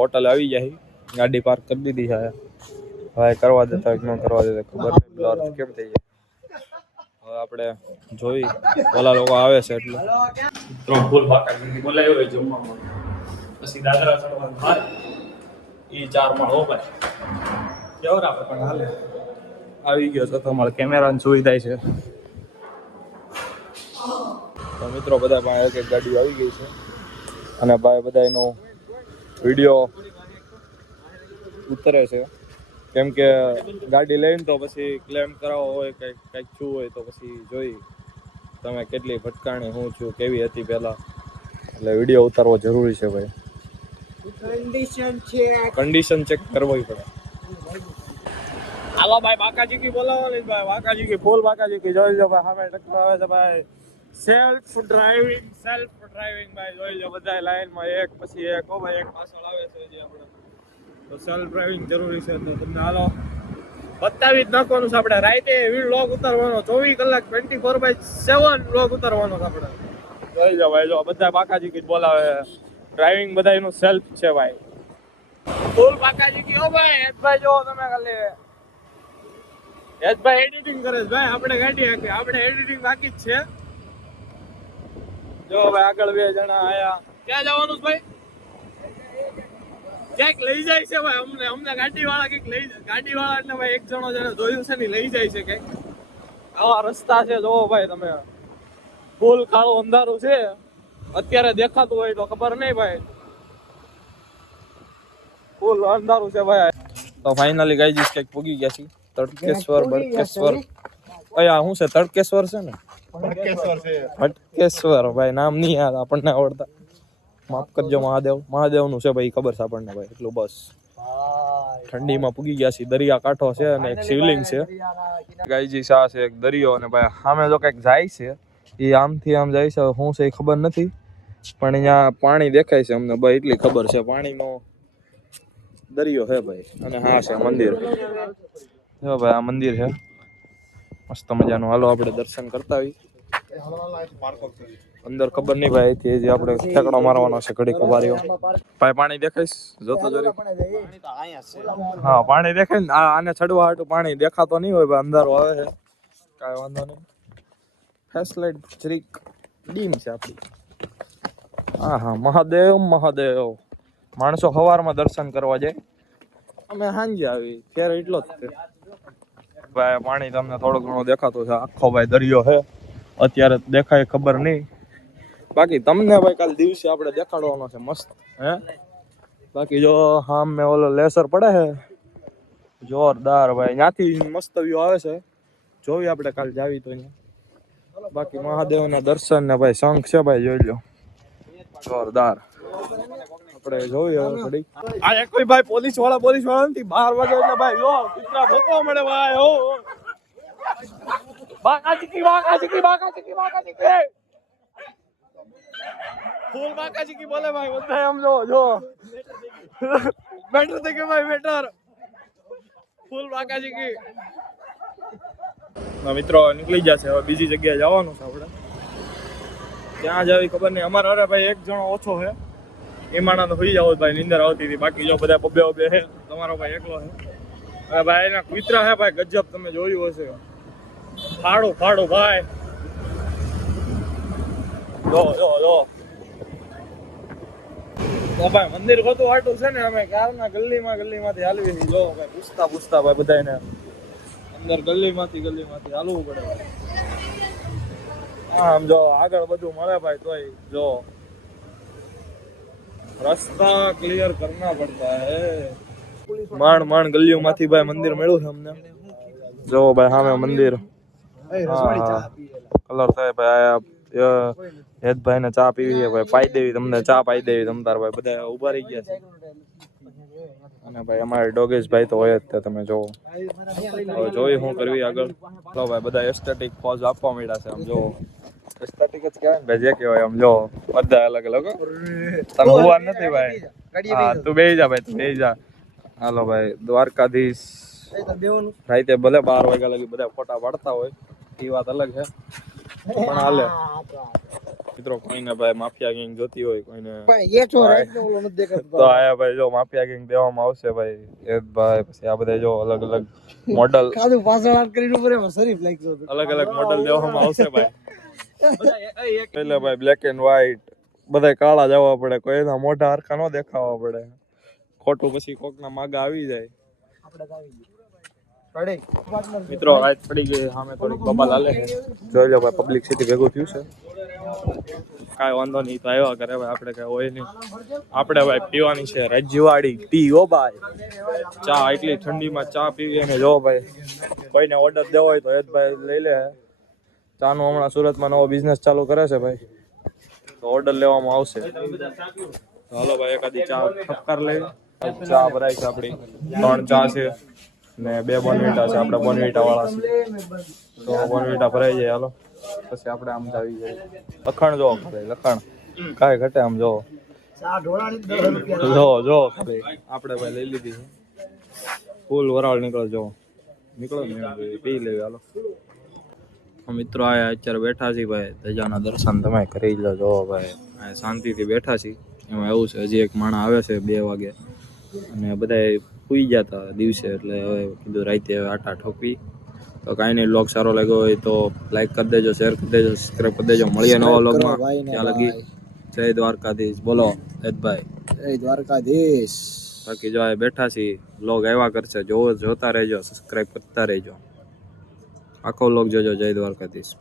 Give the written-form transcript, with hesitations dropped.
Hotel આવી જાય, ગાડી પાર્ક કરી દીધી છે. હવે કરવા દેતા કે ન કરવા દેતા ખબર નહીં, બ્લર કેમ થઈ જાય. હવે આપણે જોઈ ઓલા લોકો આવે છે એટલે ત્રણ ફૂલ બાકા બોલાયો હોય જમવામાં, પછી દાદરા ચડવાનું થાય એ 4 માળ હો ભાઈ કેવર આપણે પણ હાલે. આવી ગયો છે તમારે કેમેરાની સુવિધા છે. તો મિત્રો બધા પાસે એક એક ગાડી આવી ગઈ છે અને ભાઈ બધા એનો વિડીયો ઉતરે છે, કેમ કે ગાડી લઈને તો પછી ક્લેમ કરાવવો હોય કંઈક શું હોય તો પછી જોઈ તમે કેટલી ભટકાણી હું છું કેવી હતી પહેલા, એટલે વિડીયો ઉતારવો જરૂરી છે ભાઈ. કન્ડિશન ચેક કરવી પડે. હાલો ભાઈ બાકાજી કી બોલાવો ભાઈ, બાકાજી કી ફૂલ બાકાજી કી જોઈ લો ભાઈ, સામે ટક્કર આવે છે ભાઈ. સેલ્ફ ડ્રાઇવિંગ ભાઈ જોઈ લો બધા લાઈનમાં એક પછી એક. હો ભાઈ એક પાછળ આવે છે જે આપણે, તો સેલ્ફ ડ્રાઇવિંગ જરૂરી છે. તો તમને હાલો બતાવી જ નાખવાનું છે. આપણે રાતે વ્લોગ ઉતારવાનો, 24 કલાક 24/7 વ્લોગ ઉતારવાનો છે આપણે. જોઈ લો ભાઈ, જો બધા બાકાજી કી બોલાવે. ડ્રાઇવિંગ બધા એનું સેલ્ફ છે ભાઈ, ફૂલ બાકાજી કી. હો ભાઈ હેતભાઈ જો તમે ખાલી હેતભાઈ એડિટિંગ કરે છે ભાઈ. આપણે ગાડી હાકી, આપણે એડિટિંગ બાકી જ છે. જો ભાઈ આગળ 2 જણા આયા. ક્યાં જવાનું છે ભાઈ? ક્યાંક લઈ જાય છે ભાઈ અમને ગાડી વાળા ક્યાંક લઈ જાય. ગાડી વાળા એટલે ભાઈ એક જણો જેને જોયું છે ને લઈ જાય છે ક્યાંક. આવા રસ્તા છે જોવો ભાઈ તમે, ફૂલ કાળું અંધારું છે. અત્યારે દેખાતું હોય તો ખબર નહીં ભાઈ, ફૂલ અંધારું છે ભાઈ. તો ફાઇનલી ગાઈસ કંઈક પૂગી ગયા છે તડકેશ્વર બડકેશ્વર. અહીંયા શું છે? તડકેશ્વર છે ને? ભટકેશ્વર ભાઈ, નામ નહીં યાદ આપણને આવડતા, માફ કરજો. મહાદેવનું છે ભાઈ, ખબર છે આપણને ભાઈ એટલું બસ. ઠંડીમાં પૂગી ગયા છે. દરિયા કાંઠો છે અને એક શિવલિંગ છે. ગાયજી શાહ છે એક દરિયો, અને ભાઈ સામે જો કંઈક જાય છે એ આમથી આમ જાય છે. શું છે એ ખબર નથી, પણ અહીંયા પાણી દેખાય છે અમને ભાઈ એટલી ખબર છે. પાણીનો દરિયો છે ભાઈ. અને હા છે મંદિર. જો ભાઈ આ મંદિર છે મસ્ત મજાનું. હાલો આપણે દર્શન કરતા આવી. અંદર ખબર નહીં ભાઈ, અહીંથી જે આપણે ઠેકડો મારવાનો છે ઘડીક ઉભારીઓ. ભાઈ પાણી દેખાઈશ જોતો જોરી? હા પાણી દેખાય ને. આને ચડવા હાટું પાણી દેખાતો નહીં હોય ભાઈ, અંધારો આવે છે. કાંઈ વાંધો નહીં, ફ્લેશલાઇટ જરીક ડીમ છે આપણી. હા હા મહાદેવ મહાદેવ. માણસો સવારમાં દર્શન કરવા જાય, અમે સાંજે આવી ત્યારે એટલો જ છે ભાઈ. પાણી તમને થોડું ઘણું દેખાતું છે. આખો ભાઈ દરિયો છે. અત્યારે દેખાય ખબર નહીં, બાકી તમને ભાઈ કાલ દિવસે આપણે દેખાડવાનો છે મસ્ત હે. બાકી જો હા મેં ઓલો લેસર પડે છે જોરદાર ભાઈ, ત્યાંથી મસ્ત વ્યૂ આવે છે. જોઈ આપણે કાલ જાવી તો અહીંયા. બાકી મહાદેવના દર્શન ને ભાઈ શંખ છે ભાઈ જોઈ લો જોરદાર. આપણે જોઈએ ઘડી. આ એક ભાઈ પોલીસ વાળા નથી. 12 વાગે એટલે ભાઈ લો કુતરા ભોકવા મળે ભાઈ. હો બાકાજી ફૂલ બાકાજી બોલે ભાઈ બધા. આમ જો બેટર થઈ ગયો ભાઈ, બેટર ફૂલ બાકાજી કી. મિત્રો નીકળી જશે હવે, બીજી જગ્યાએ જવાનું છે આપણે. ક્યાં જાવી ખબર નહીં. અમારે અરે ભાઈ એક જણો ઓછો છે, એ માણસ હોઈ જાવ ભાઈ, નીંદર આવતી હતી. બાકી જો બધા બબે છે. તમારો ભાઈ એકલો છે. હવે ભાઈ એના કુતરા છે ભાઈ ગજબ, તમે જોયું હશે. ફાડો ભાઈ. જો તો ભાઈ મંદિર ગોતું હાટું છે ને, અમે ક્યારના ગલીમાંથી હાલવી હતી. જો ભાઈ પૂછતા ભાઈ બધાને અંદર ગલીમાંથી હાલવું પડે ભાઈ. આમ જો આગળ બધું મળે ભાઈ, તોય જો રસ્તા ક્લિયર કરના પડતા હે. માંડ ગલીઓમાંથી ભાઈ મંદિર મળ્યું છે અમને. જો ભાઈ સામે મંદિર. કલર થાય ભાઈ. હેતભાઈ ને ચા પીવી છે ભાઈ, પાઈ દેવી તમને ચા પાઈ દેવી તમતાર ભાઈ. બધા ઉભા રહી ગયા છે. અને ભાઈ અમારે ડોગેશ ભાઈ તો હોય જ તે, તમે જોવો. હવે જોઈ શું કરવી આગળ. તો ભાઈ બધા એસ્થેટિક પોઝ આપવા માંડ્યા છે. આમ જો એસ્થેટિક જ કહેવાય ને ભાઈ, જે કહેવાય આમ જો બધા અલગ તને હોવા નથી ભાઈ. હા તું બેહી જા ભાઈ, તું બેહી જા. હાલો ભાઈ દ્વારકાધીશ. રાતે ભલે 12 વાગ્યા લગી બધા ફોટા પાડતા હોય, એ વાત અલગ છે, પણ હાલે. મિત્રો કોઈને ભાઈ માફિયા ગેંગ જોતી હોય કોઈને ભાઈ એ છો રાઈટ નો ઓલો નથી દેખાતો તો આયા ભાઈ જો માફિયા ગેંગ દેવામાં આવશે ભાઈ ભાઈ પછી આ બધા જો અલગ અલગ મોડલ કાદુ પાછળ હાથ કરીને ઉપર એમાં શરીફ લાગ્યો હતો અલગ અલગ મોડલ દેવામાં આવશે ભાઈ એટલે ભાઈ બ્લેક એન્ડ વ્હાઈટ બધા કાળા જવા પડે કોઈના મોઢા હરખા ન દેખાવા પડે ખોટું પછી કોકના માગા આવી જાય મિત્રો રાત પડી ગઈ સામે થોડીક બબાલ હાલે છે જોઈ લો ભાઈ પબ્લિક સિટી ભેગું થયું છે કાંઈ વાંધો નહીં તો આવ્યા કરે ભાઈ આપણે કઈ હોય નહીં આપણે ભાઈ પીવાની છે રજવાડી ટી ઓ ભાઈ ચા એટલી ઠંડીમાં ચા પીવી અને જો ભાઈ કોઈને ઓર્ડર દેવો હોય તો ભાઈ લઈ લે ચાનો હમણાં સુરતમાં નવો બિઝનેસ ચાલુ કરે છે ભાઈ તો ઓર્ડર લેવામાં આવશે તો હાલો ભાઈ એકાદી ચા ઠપકાર લઈ ચા ભરાય છે આપણી 3 ચા છે ને 2 બોનવીટા છે આપણે બોનવીટા વાળા છે તો બોનવીટા ભરાઈ જાય હાલો પછી આપણે આમ આવી જાય લખણ જો ભાઈ લખણ કાંઈ ઘટે આમ જો જો ભાઈ આપણે ભાઈ લઈ લીધી છે ફૂલ વરાળ નીકળો જો નીકળો ને પી લેવી હાલો મિત્રો આયા અત્યારે બેઠા છીએ ભાઈ ધજાના દર્શન તમે કરી લો જો ભાઈ આ શાંતિથી બેઠા છીએ એમાં એવું છે હજી એક માણસ આવે છે 2 વાગે અને બધા સુઈ ગયા હતા દિવસે એટલે હવે કીધું રાતે હવે આટા ઠોકવી તો કાંઈ નહીં વ્લોગ સારો લાગ્યો હોય તો લાઈક કરી દેજો શેર કરી દેજો સબસ્ક્રાઈબ કરી દેજો મળીએ નવા વ્લોગમાં ત્યાં લગી જય દ્વારકાધીશ બોલો હેતભાઈ જય દ્વારકાધીશ બાકી જો આ બેઠા છીએ વ્લોગ આવ્યા કરશે જોતા રહેજો સબસ્ક્રાઈબ કરતા રહેજો આખો વ્લોગ જોજો જય દ્વારકાધીશ